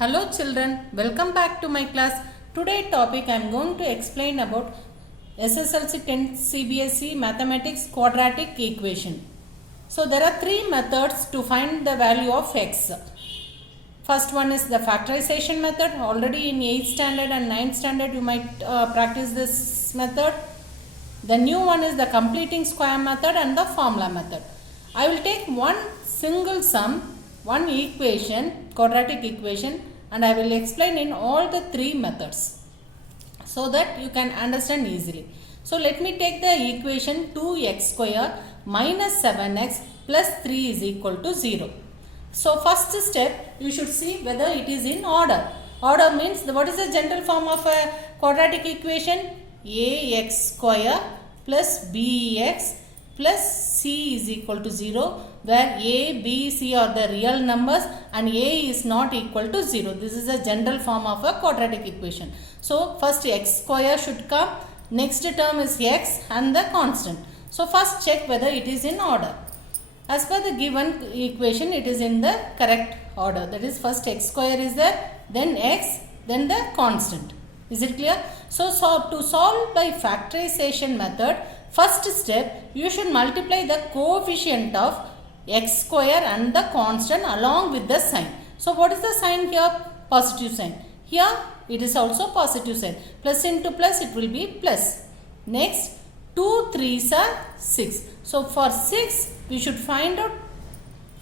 Hello children, welcome back to my class. Today topic I am going to explain about SSLC 10th CBSE Mathematics quadratic equation. So there are three methods to find the value of x. First one is the factorization method. Already in 8th standard and 9th standard you might practice this method. The new one is the completing square method and the formula method. I will take one single sum, one equation, quadratic equation, and I will explain in all the three methods so that you can understand easily. So let me take the equation 2x square minus 7x plus 3 is equal to 0. So first step, you should see whether it is in order. Order means what is the general form of a quadratic equation? Ax square plus bx plus c is equal to 0, where a, b, c are the real numbers and a is not equal to 0. This is a general form of a quadratic equation. So first x square should come, next term is x and the constant. So first check whether it is in order. As per the given equation, it is in the correct order. That is, first x square is there, then x, then the constant. Is it clear? So to solve by factorization method, first step, you should multiply the coefficient of x square and the constant along with the sign. So what is the sign here? Positive sign. Here it is also positive sign. Plus into plus, it will be plus. Next, 2 3s are 6. So for 6, we should find out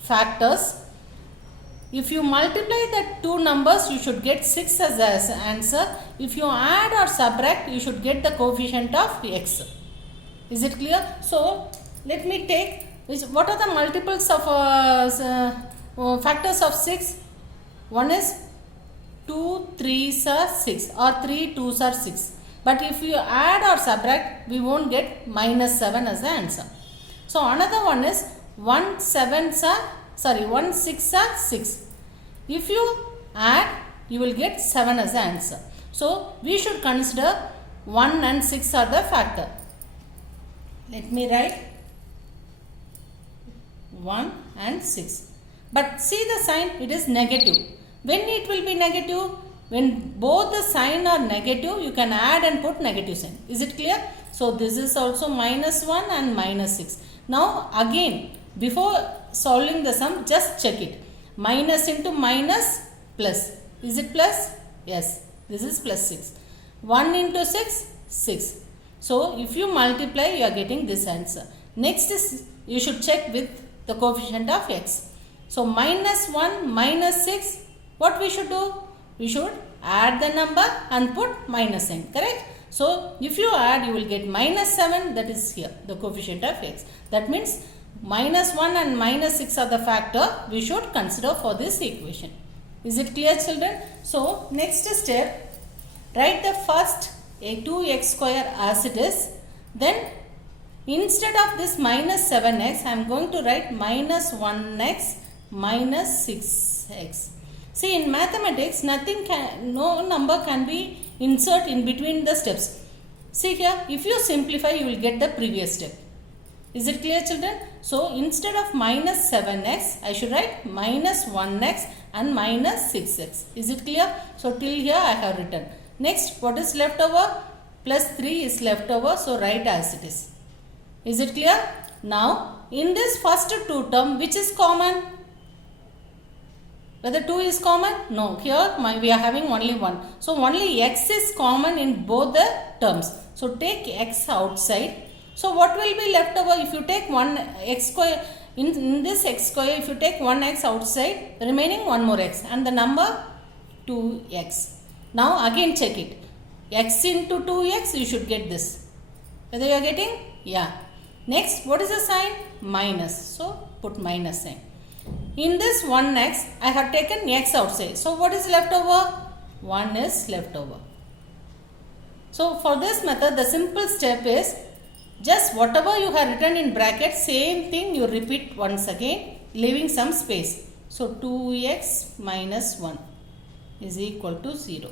factors. If you multiply the two numbers, you should get 6 as the answer. If you add or subtract, you should get the coefficient of x. Is it clear? So let me take, what are the multiples of factors of 6? One is 2 3s are 6 or 3 2s are 6. But if you add or subtract, we won't get minus 7 as the answer. So another one is 1 6s are 6. If you add, you will get 7 as the answer. So we should consider 1 and 6 are the factor. Let me write 1 and 6. But see the sign, it is negative. When it will be negative? When both the sign are negative, you can add and put negative sign. Is it clear? So this is also minus 1 and minus 6. Now again, before solving the sum, just check it. Minus into minus plus. Is it plus? Yes. This is plus 6. 1 into 6, 6. So if you multiply, you are getting this answer. Next is, you should check with the coefficient of x. So minus 1 minus 6, what we should do? We should add the number and put minus sign, correct? So if you add, you will get minus 7, that is here, the coefficient of x. That means minus 1 and minus 6 are the factor we should consider for this equation. Is it clear, children? So next step, write the first 2x square as it is. Then instead of this minus 7x, I am going to write minus 1x minus 6x. See, in mathematics, no number can be insert in between the steps. See here, if you simplify, you will get the previous step. Is it clear, children? So instead of minus 7x, I should write minus 1x and minus 6x. Is it clear? So till here I have written. Next, what is left over? Plus 3 is left over, so write as it is. Is it clear? Now, in this first two term, which is common? Whether 2 is common? No. Here we are having only 1. So only x is common in both the terms. So take x outside. So what will be left over if you take 1 x square? In this x square, if you take 1x outside, remaining one more x and the number 2x. Now again check it. X into 2x, you should get this. Whether you are getting? Yeah. Next, what is the sign? Minus. So put minus sign. In this 1x, I have taken x outside. So what is left over? 1 is left over. So for this method, the simple step is, just whatever you have written in bracket, same thing you repeat once again, leaving some space. So 2x minus 1 is equal to 0.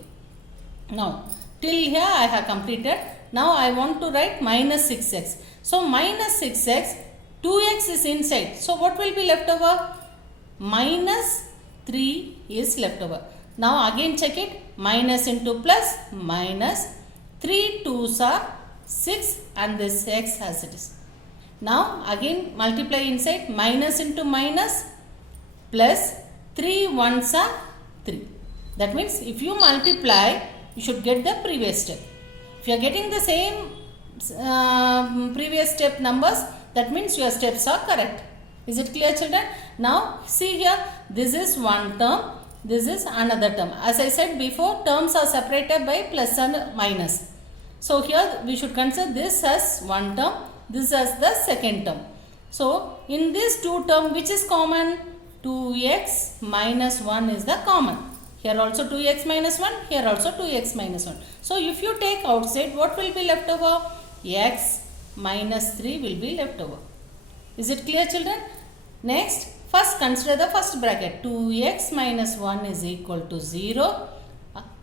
Now, till here I have completed. Now I want to write minus 6x. So minus 6x, 2x is inside. So what will be left over? Minus 3 is left over. Now again check it. Minus into plus minus. 3 2s are 6 and this x as it is. Now again multiply inside. Minus into minus plus 3 1s are 3. That means if you multiply, you should get the previous step. If you are getting the same previous step numbers, that means your steps are correct. Is it clear, children? Now see here, this is one term, this is another term. As I said before, terms are separated by plus and minus. So here we should consider this as one term, this as the second term. So in this two term, which is common? 2x minus 1 is the common. Here also 2x minus 1, here also 2x minus 1. So if you take outside, what will be left over? X minus 3 will be left over. Is it clear, children? Next, first consider the first bracket. 2x minus 1 is equal to 0.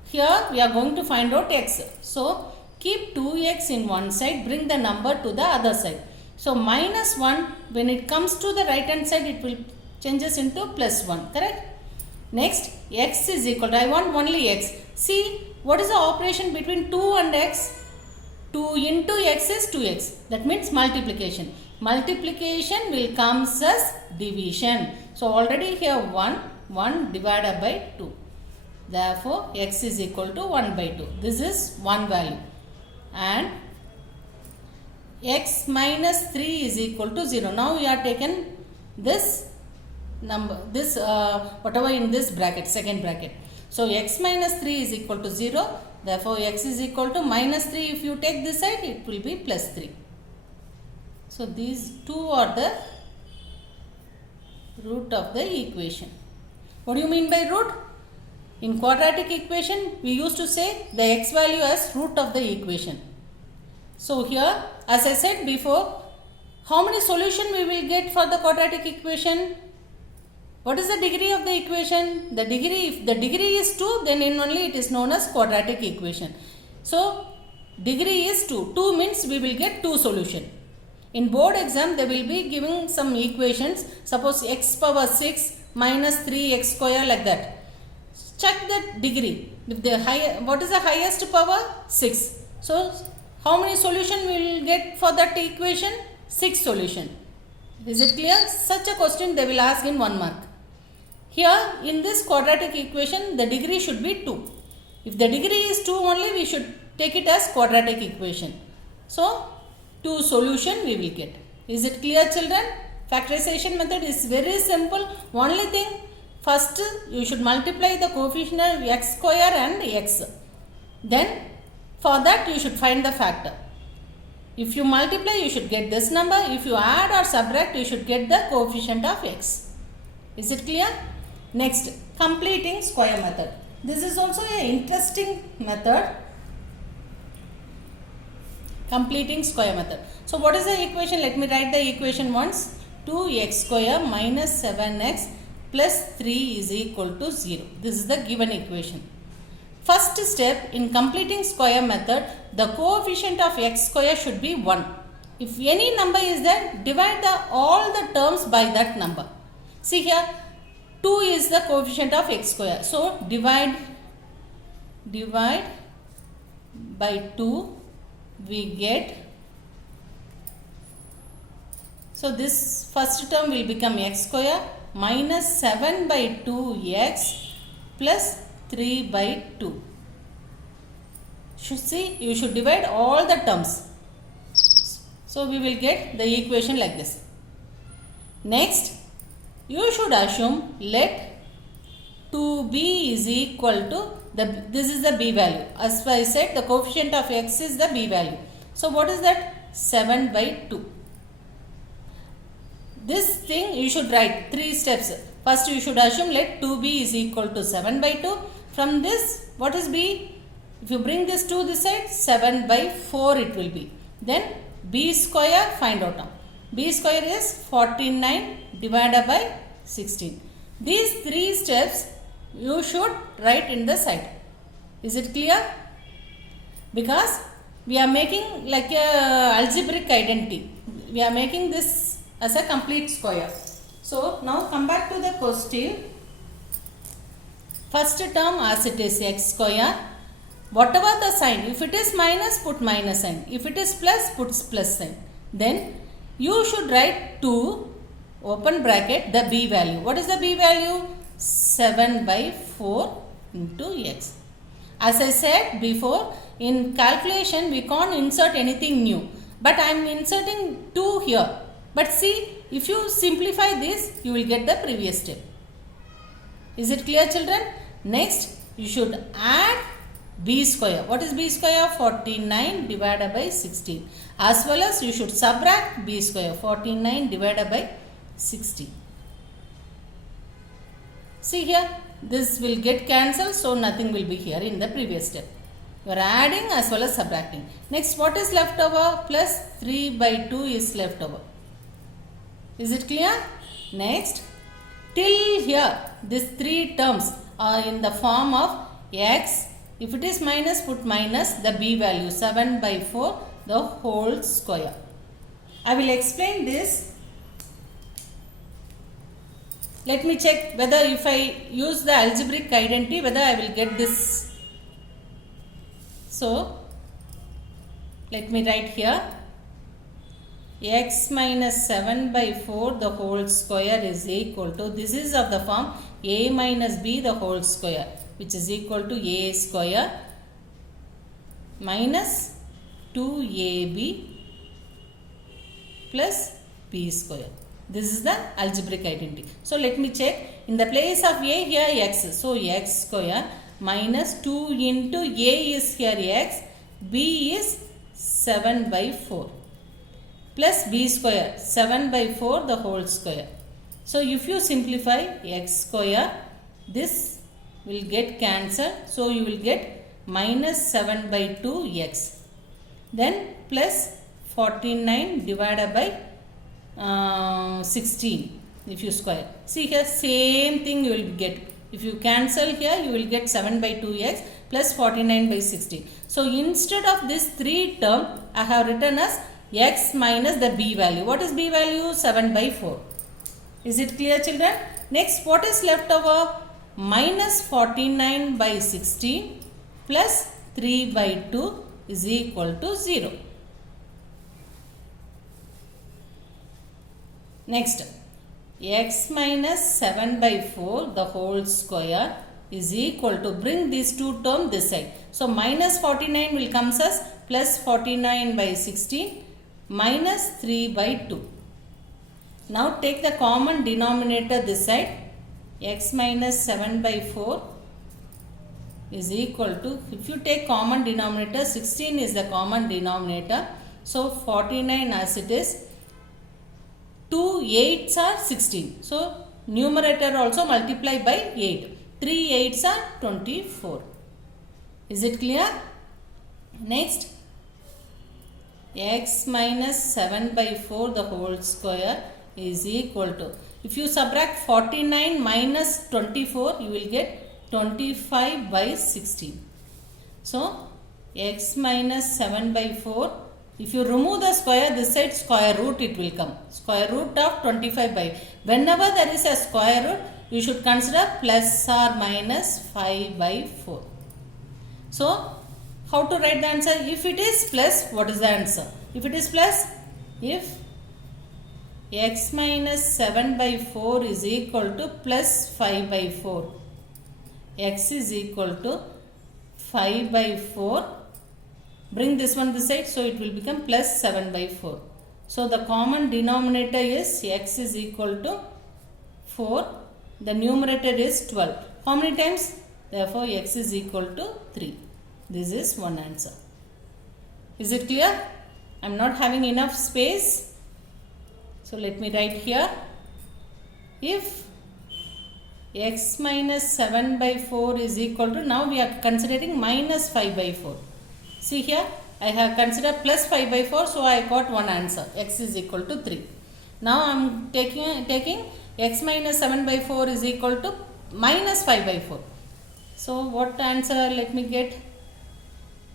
Here we are going to find out x. So keep 2x in one side, bring the number to the other side. So minus 1, when it comes to the right hand side, it will changes into plus 1, correct? Next, x is equal to, I want only x. See, what is the operation between 2 and x? 2 into x is 2x. That means multiplication. Multiplication will come as division. So already here 1 divided by 2. Therefore, x is equal to 1 by 2. This is one value. And x minus 3 is equal to 0. Now we are taken this number, this whatever in this bracket, second bracket. So x minus 3 is equal to 0. Therefore x is equal to minus 3. If you take this side, it will be plus 3. So these two are the root of the equation. What do you mean by root? In quadratic equation, we used to say the x value as root of the equation. So here, as I said before, how many solution we will get for the quadratic equation? What is the degree of the equation? The degree, if the degree is 2, then in only it is known as quadratic equation. So degree is 2. 2 means we will get 2 solution. In board exam, they will be giving some equations. Suppose x power 6 minus 3x square, like that. Check the degree. If the what is the highest power? 6. So how many solution we will get for that equation? 6 solution. Is it clear? Such a question they will ask in 1 mark. Here in this quadratic equation, the degree should be 2. If the degree is 2 only, we should take it as quadratic equation. So 2 solution we will get. Is it clear, children? Factorization method is very simple. Only thing, first you should multiply the coefficient of x square and x. Then for that you should find the factor. If you multiply, you should get this number. If you add or subtract, you should get the coefficient of x. Is it clear? Next, completing square method. This is also an interesting method. Completing square method. So what is the equation? Let me write the equation once. 2x square minus 7x plus 3 is equal to 0. This is the given equation. First step in completing square method, the coefficient of x square should be 1. If any number is there, divide all the terms by that number. See here, 2 is the coefficient of x square. So divide by 2, we get, so this first term will become x square minus 7 by 2x plus 3 by 2. You should divide all the terms. So we will get the equation like this. Next, you should assume let 2b is equal to this is the b value. As I said, the coefficient of x is the b value. So what is that? 7 by 2. This thing you should write 3 steps. First you should assume let 2b is equal to 7 by 2. From this, what is b? If you bring this to this side, 7 by 4 it will be. Then b square, find out now. B square is 49 divided by 16. These 3 steps you should write in the side. Is it clear? Because we are making like a algebraic identity. We are making this as a complete square. So now come back to the question. First term as it is x square. Whatever the sign, if it is minus, put minus sign. If it is plus, put plus sign. Then you should write 2 open bracket the b value. What is the b value? 7 by 4 into x. As I said before, in calculation we can't insert anything new. But I am inserting 2 here. But see, if you simplify this, you will get the previous step. Is it clear, children? Next, you should add b square. What is b square? 49 divided by 16. As well as you should subtract b square. 49 divided by 16. See here, this will get cancelled, so nothing will be here in the previous step. You are adding as well as subtracting. Next, what is left over? Plus 3 by 2 is left over. Is it clear? Next, till here, these 3 terms are in the form of x. If it is minus, put minus the b value, 7 by 4, the whole square. I will explain this. Let me check whether if I use the algebraic identity, whether I will get this. So, let me write here. X minus 7 by 4 the whole square is equal to, this is of the form a minus b the whole square, which is equal to a square minus 2ab plus b square. This is the algebraic identity. So, let me check. In the place of a, here x. So, x square minus 2 into a is here x, b is 7 by 4 plus b square, 7 by 4 the whole square. So, if you simplify x square, this will get cancelled. So, you will get minus 7 by 2x. Then plus 49 divided by 16 if you square. See here, same thing you will get. If you cancel here, you will get 7 by 2x plus 49 by 16. So, instead of this 3 term, I have written as x minus the b value. What is b value? 7 by 4. Is it clear, children? Next, what is left over? Minus 49 by 16 plus 3 by 2 is equal to 0. Next, x minus 7 by 4 the whole square is equal to, bring these two terms this side. So, minus 49 will come as plus 49 by 16 minus 3 by 2. Now, take the common denominator this side. X minus 7 by 4 is equal to, if you take common denominator, 16 is the common denominator. So, 49 as it is. 2 8s are 16. So, numerator also multiply by 8. 3 8s are 24. Is it clear? Next, x minus 7 by 4 the whole square is equal to, if you subtract 49 minus 24, you will get 25 by 16. So, x minus 7 by 4, if you remove the square, this side square root it will come. Square root of 25 by, whenever there is a square root, you should consider plus or minus 5 by 4. So, how to write the answer? If it is plus, what is the answer? If it is plus, if x minus 7 by 4 is equal to plus 5 by 4. X is equal to 5 by 4. Bring this one this side, so it will become plus 7 by 4. So, the common denominator is x is equal to 4. The numerator is 12. How many times? Therefore, x is equal to 3. This is one answer. Is it clear? I am not having enough space. So, let me write here. If x minus 7 by 4 is equal to, now we are considering minus 5 by 4. See here, I have considered plus 5 by 4, so I got one answer. X is equal to 3. Now, I am taking x minus 7 by 4 is equal to minus 5 by 4. So, what answer let me get?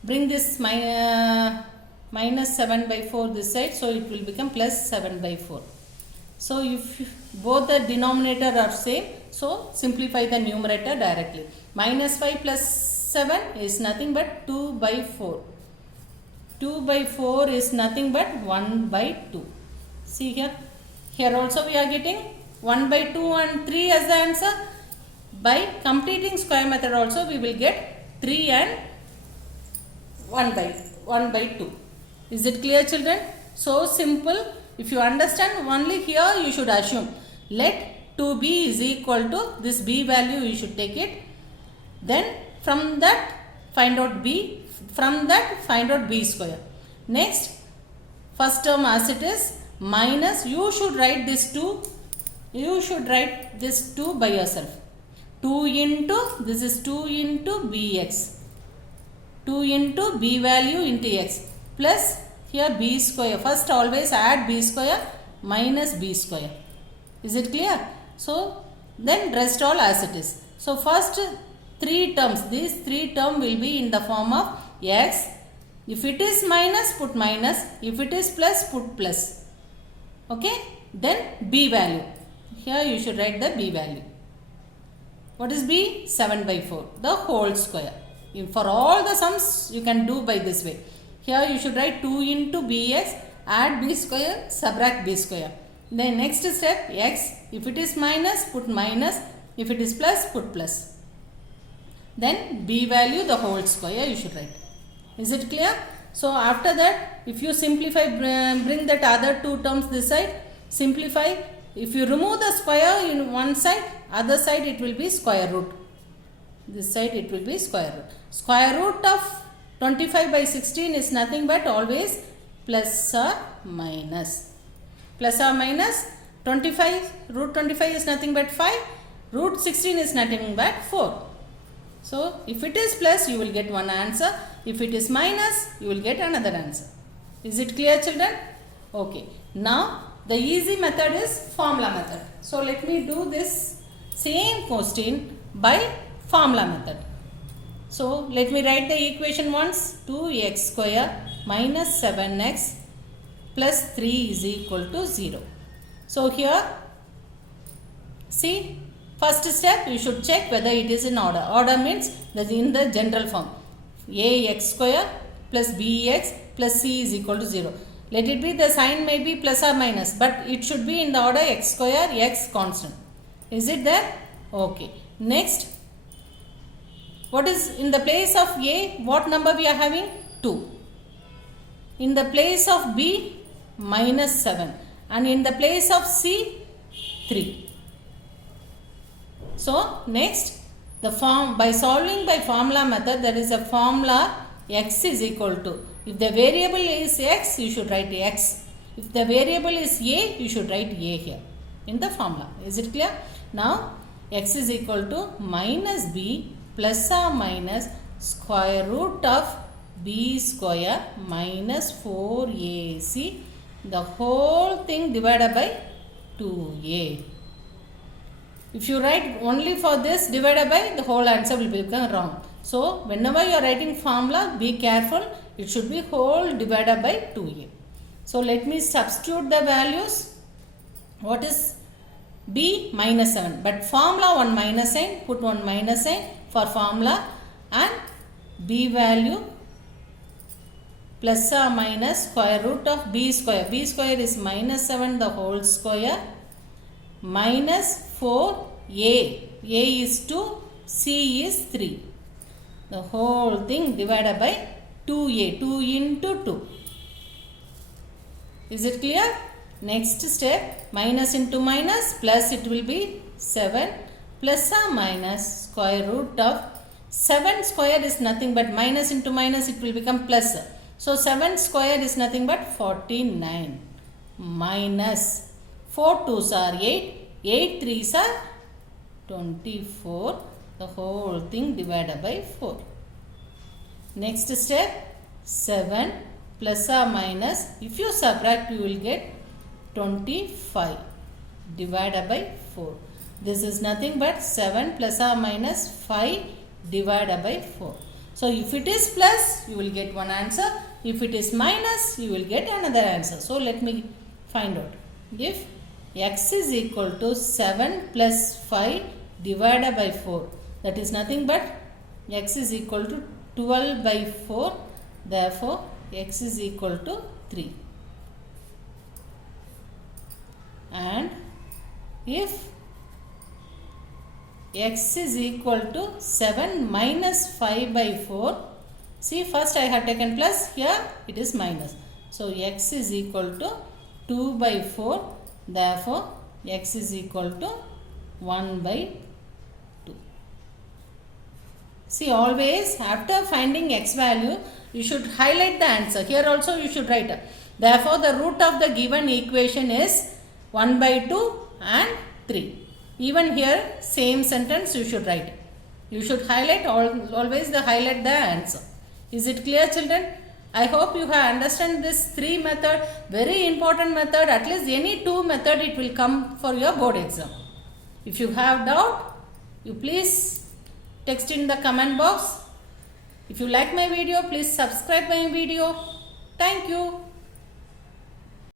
Bring this minus 7 by 4 this side, so it will become plus 7 by 4. So, if both the denominator are same, So simplify the numerator directly. Minus 5 plus 7 is nothing but 2 by 4. 2 by 4 is nothing but 1 by 2. See here. Here also we are getting 1 by 2 and 3 as the answer. By completing square method also we will get 3 and 1 by 2. Is it clear, children? So simple. If you understand only here, you should assume let 2b is equal to this b value, you should take it. Then from that find out b, from that find out b square. Next, first term as it is, minus, you should write this 2, you should write this 2 by yourself. 2 into, this is 2 into bx. 2 into b value into x plus here b square. First always add b square minus b square. Is it clear? So then rest all as it is. So first 3 terms, these 3 terms will be in the form of x. If it is minus, put minus. If it is plus, put plus. Okay. Then b value. Here you should write the b value. What is b? 7 by 4. The whole square. For all the sums you can do by this way. Here you should write 2 into bx, add b square, subtract b square. Then next step x, if it is minus, put minus, if it is plus, put plus. Then b value the whole square you should write. Is it clear? So after that, if you simplify, bring that other 2 terms this side, simplify. If you remove the square in one side, other side it will be square root. This side it will be square root. Square root of 25 by 16 is nothing but always plus or minus. Plus or minus 25, root 25 is nothing but 5. Root 16 is nothing but 4. So if it is plus, you will get one answer. If it is minus, you will get another answer. Is it clear, children? Okay. Now the easy method is formula method. So let me do this same question by formula method. So let me write the equation once. 2x square minus 7x plus 3 is equal to 0. So here, see, first step you should check whether it is in order. Order means that in the general form. Ax square plus bx plus c is equal to 0. Let it be, the sign may be plus or minus, but it should be in the order x square, x constant. Is it there? Okay. Next, what is in the place of a, what number we are having? 2. In the place of b, minus 7. And in the place of c, 3. So next, the form, by solving by formula method, there is a formula x is equal to, if the variable is x, you should write x. If the variable is a, you should write a here in the formula. Is it clear? Now x is equal to minus b plus or minus square root of b square minus 4ac, the whole thing divided by 2a. If you write only for this divided by, the whole answer will become wrong. So whenever you are writing formula, be careful. It should be whole divided by 2a. So let me substitute the values. What is b? Minus 7. But formula 1 minus sign, put 1 minus sign for formula, and b value plus or minus square root of b square. B square is minus 7 the whole square minus 4a. A is 2, c is 3. The whole thing divided by 2a. 2 into 2. Is it clear? Next step, minus into minus, plus it will be 7 plus or minus square root of 7 square is nothing but minus into minus, it will become plus. So 7 square is nothing but 49 minus 4 2s are 8, 8 3s are 24, the whole thing divided by 4. Next step, 7 plus or minus, if you subtract you will get 25 divided by 4. This is nothing but 7 plus or minus 5 divided by 4. So if it is plus, you will get one answer. If it is minus, you will get another answer. So let me find out. If x is equal to 7 plus 5 divided by 4. That is nothing but x is equal to 12 by 4. Therefore, x is equal to 3. And if x is equal to 7 minus 5 by 4, see, first I have taken plus, here it is minus. So, x is equal to 2 by 4. Therefore, x is equal to 1 by 2. See, always after finding x value, you should highlight the answer. Here also you should write. Therefore, the root of the given equation is 1 by 2 and 3. Even here, same sentence you should write. You should highlight, always highlight the answer. Is it clear, children? I hope you have understand this 3 method, very important method. At least any 2 method it will come for your board exam. If you have doubt, you please text in the comment box. If you like my video, please subscribe my video. Thank you.